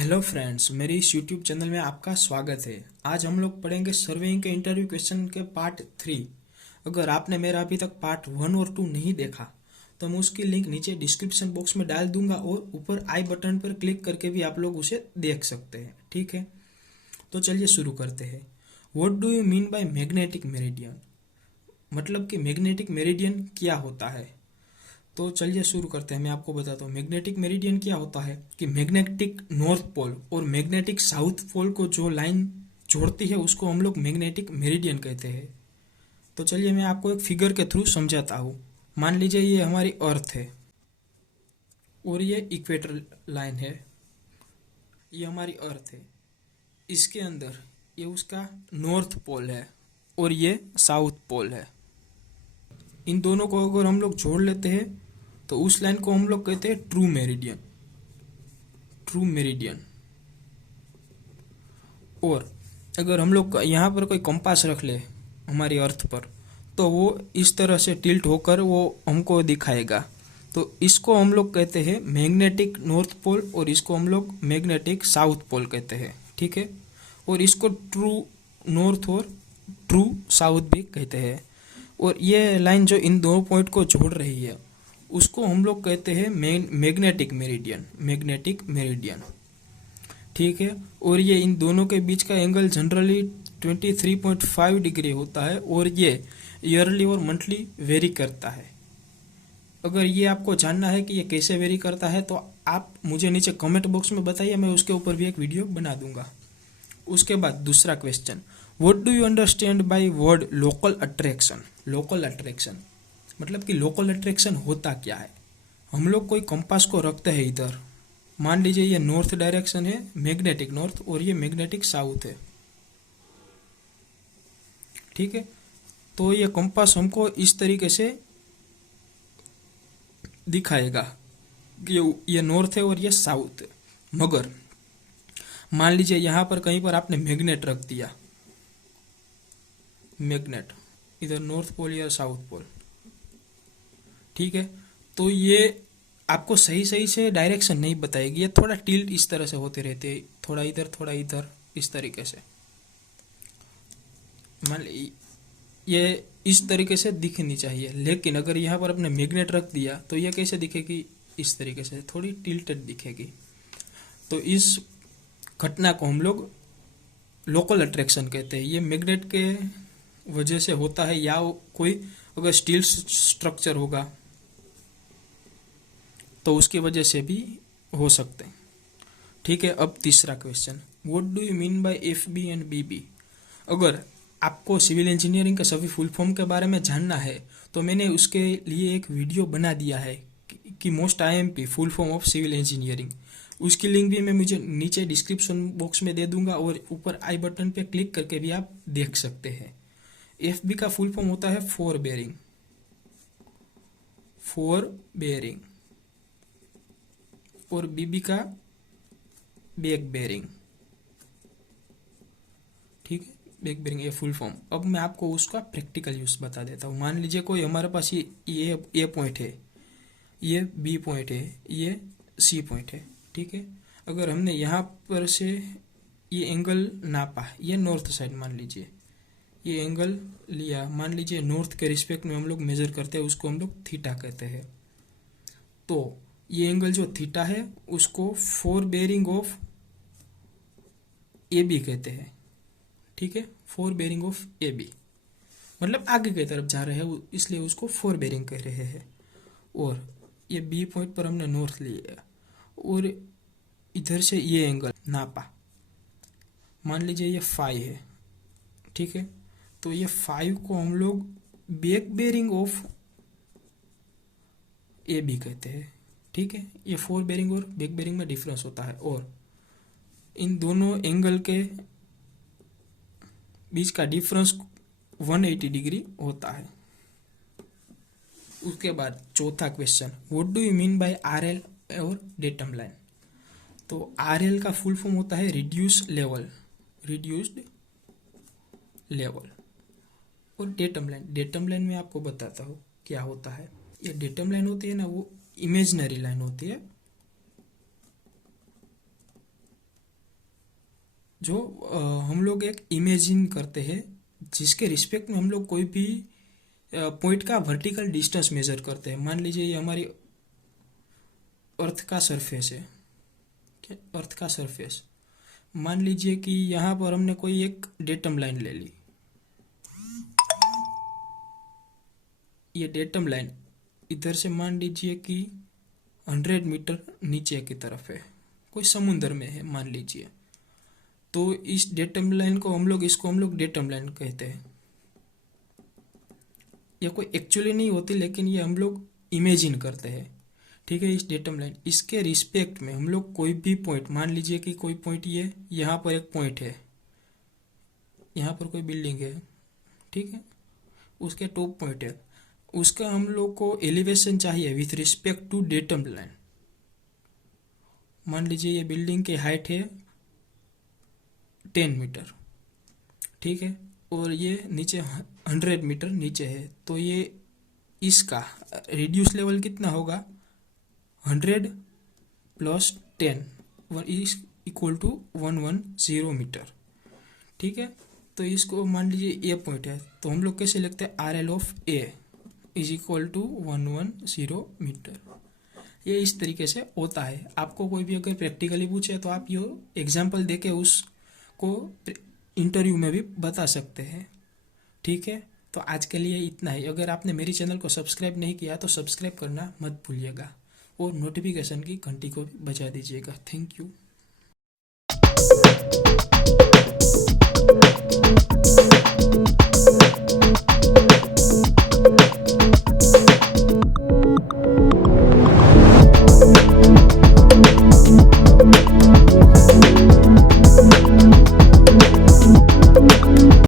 Hello friends, मेरे इस YouTube channel में आपका स्वागत है। आज हम लोग पढ़ेंगे सर्वेइंग के इंटरव्यू क्वेश्चन के पार्ट 3। अगर आपने मेरा अभी तक पार्ट 1 और 2 नहीं देखा तो मैं उसकी लिंक नीचे डिस्क्रिप्शन बॉक्स में डाल दूंगा और ऊपर आई बटन पर क्लिक करके भी आप लोग उसे देख सकते हैं। ठीक है, तो चलिए शुरू करते हैं। What do you mean by magnetic meridian? मतलब कि मैग्नेटिक मेरिडियन क्या होता है। तो चलिए शुरू करते हैं। मैं आपको बताता हूँ मैग्नेटिक मेरिडियन क्या होता है। कि मैग्नेटिक नॉर्थ पोल और मैग्नेटिक साउथ पोल को जो लाइन जोड़ती है उसको हम लोग मैग्नेटिक मेरिडियन कहते हैं। तो चलिए मैं आपको एक फिगर के थ्रू समझाता हूँ। मान लीजिए ये हमारी अर्थ है और ये इक्वेटर लाइन है। ये हमारी अर्थ है, इसके अंदर ये उसका नॉर्थ पोल है और ये साउथ पोल है। इन दोनों को अगर हम लोग जोड़ लेते हैं तो उस लाइन को हम लोग कहते हैं ट्रू मेरिडियन। True meridian. और अगर हम लोग यहाँ पर कोई कंपास रख ले हमारी अर्थ पर तो वो इस तरह से टिल्ट होकर वो हमको दिखाएगा। तो इसको हम लोग कहते हैं मैग्नेटिक नॉर्थ पोल और इसको हम लोग मैग्नेटिक साउथ पोल कहते हैं। ठीक है, और इसको ट्रू नॉर्थ और ट्रू साउथ भी कहते हैं। और ये लाइन जो इन दोनों पॉइंट को जोड़ रही है उसको हम लोग कहते हैं मैग्नेटिक मेरिडियन। Magnetic meridian. ठीक है, और ये इन दोनों के बीच का एंगल जनरली 23.5 डिग्री होता है और ये ईयरली और मंथली वेरी करता है। अगर ये आपको जानना है कि ये कैसे वेरी करता है तो आप मुझे नीचे कमेंट बॉक्स में बताइए, मैं उसके ऊपर भी एक वीडियो बना दूंगा। उसके बाद दूसरा question, what do you understand by word local attraction? Local attraction मतलब कि लोकल अट्रैक्शन होता क्या है। हम लोग कोई कंपास को रखते हैं इधर, मान लीजिए ये नॉर्थ डायरेक्शन है, मैग्नेटिक नॉर्थ, और ये मैग्नेटिक साउथ है। ठीक है, तो ये कंपास हमको इस तरीके से दिखाएगा कि ये नॉर्थ है और ये साउथ है। मगर मान लीजिए यहां पर कहीं पर आपने मैग्नेट रख दिया, मैग्नेट इधर नॉर्थ पोल या साउथ पोल। ठीक है, तो ये आपको सही सही से डायरेक्शन नहीं बताएगी, ये थोड़ा टिल्ट इस तरह से होते रहते हैं, थोड़ा इधर इस तरीके से। मान ली ये इस तरीके से दिखनी चाहिए, लेकिन अगर यहाँ पर अपने मैग्नेट रख दिया तो ये कैसे दिखेगी, इस तरीके से थोड़ी टिल्टेड दिखेगी। तो इस घटना को हम लोग लोकल अट्रैक्शन कहते हैं। ये मैग्नेट के वजह से होता है या कोई अगर स्टील स्ट्रक्चर होगा तो उसकी वजह से भी हो सकते हैं। ठीक है, अब तीसरा question, what do you mean by F B and B B? अगर आपको सिविल इंजीनियरिंग के सभी फुल फॉर्म के बारे में जानना है तो मैंने उसके लिए एक वीडियो बना दिया है कि most IMP full form of civil engineering. उसकी लिंक भी मैं मुझे नीचे डिस्क्रिप्शन बॉक्स में दे दूंगा और ऊपर आई बटन पे क्लिक करके भी आप देख सकते हैं। एफ बी का फुल फॉर्म होता है फोर बेयरिंग। Four bearing. और बीबी का बैक बेयरिंग। ठीक है, बैक बेयरिंग ये फुल फॉर्म। अब मैं आपको उसका प्रैक्टिकल यूज बता देता हूँ। मान लीजिए कोई हमारे पास ये ए पॉइंट है, ये बी पॉइंट है, ये सी पॉइंट है। ठीक है, अगर हमने यहाँ पर से ये एंगल नापा, ये नॉर्थ साइड मान लीजिए, ये एंगल लिया, मान लीजिए नॉर्थ के रिस्पेक्ट में हम लोग मेजर करते हैं, उसको हम लोग थीटा कहते हैं। तो ये एंगल जो थीटा है उसको fore bearing of A B कहते हैं। ठीक है, fore bearing of A B मतलब आगे की तरफ जा रहे हैं इसलिए उसको फोर बेयरिंग कह रहे हैं। और ये बी पॉइंट पर हमने नॉर्थ लिया और इधर से ये एंगल नापा, मान लीजिए ये 5 है। ठीक है, तो ये 5 को हम लोग back bearing of A B कहते हैं। ठीक है, ये फोर बेयरिंग और बैक बेयरिंग में डिफरेंस होता है और इन दोनों एंगल के बीच का डिफरेंस 180 डिग्री होता है। उसके बाद चौथा question, what do you mean bye RL और डेटम लाइन? तो आरएल का फुल फॉर्म होता है रिड्यूस्ड लेवल। Reduced level. और डेटम लाइन में आपको बताता हूँ क्या होता है। ये डेटम लाइन होती है ना, वो इमेजिनरी लाइन होती है। जो हम लोग एक इमेजिन करते हैं जिसके रिस्पेक्ट में हम लोग कोई भी पॉइंट का वर्टिकल डिस्टेंस मेजर करते हैं। मान लीजिए ये हमारी अर्थ का सरफेस है, अर्थ का सरफेस। मान लीजिए कि यहाँ पर हमने कोई एक डेटम लाइन ले ली, ये डेटम लाइन इधर से मान लीजिए कि 100 मीटर नीचे की तरफ है, कोई समुद्र में है मान लीजिए। तो इस डेटम लाइन को हम लोग डेटम लाइन कहते हैं। ये कोई एक्चुअली नहीं होती, लेकिन ये हम लोग इमेजिन करते हैं, ठीक है। इस डेटम लाइन, इसके रिस्पेक्ट में हम लोग कोई भी पॉइंट, मान लीजिए कि कोई पॉइंट ये यहाँ पर एक पॉइंट है, यहाँ पर कोई बिल्डिंग है, ठीक है, उसके टॉप पॉइंट है, उसका हम लोग को एलिवेशन चाहिए with respect to datum line. मान लीजिए ये बिल्डिंग की हाइट है 10 मीटर, ठीक है, और ये नीचे 100 मीटर नीचे है। तो ये इसका रिड्यूस लेवल कितना होगा, 100 plus 10 is equal to 110 metre, ठीक है। तो इसको मान लीजिए ए पॉइंट है, तो हम लोग कैसे लिखते हैं, RL of A is equal to 110 metre. ये इस तरीके से होता है। आपको कोई भी अगर प्रैक्टिकली पूछे तो आप ये एग्जाम्पल देके उसको इंटरव्यू में भी बता सकते हैं, ठीक है। तो आज के लिए इतना ही। अगर आपने मेरी चैनल को सब्सक्राइब नहीं किया तो सब्सक्राइब करना मत भूलिएगा और नोटिफिकेशन की घंटी को भी बजा दीजिएगा। Thank you.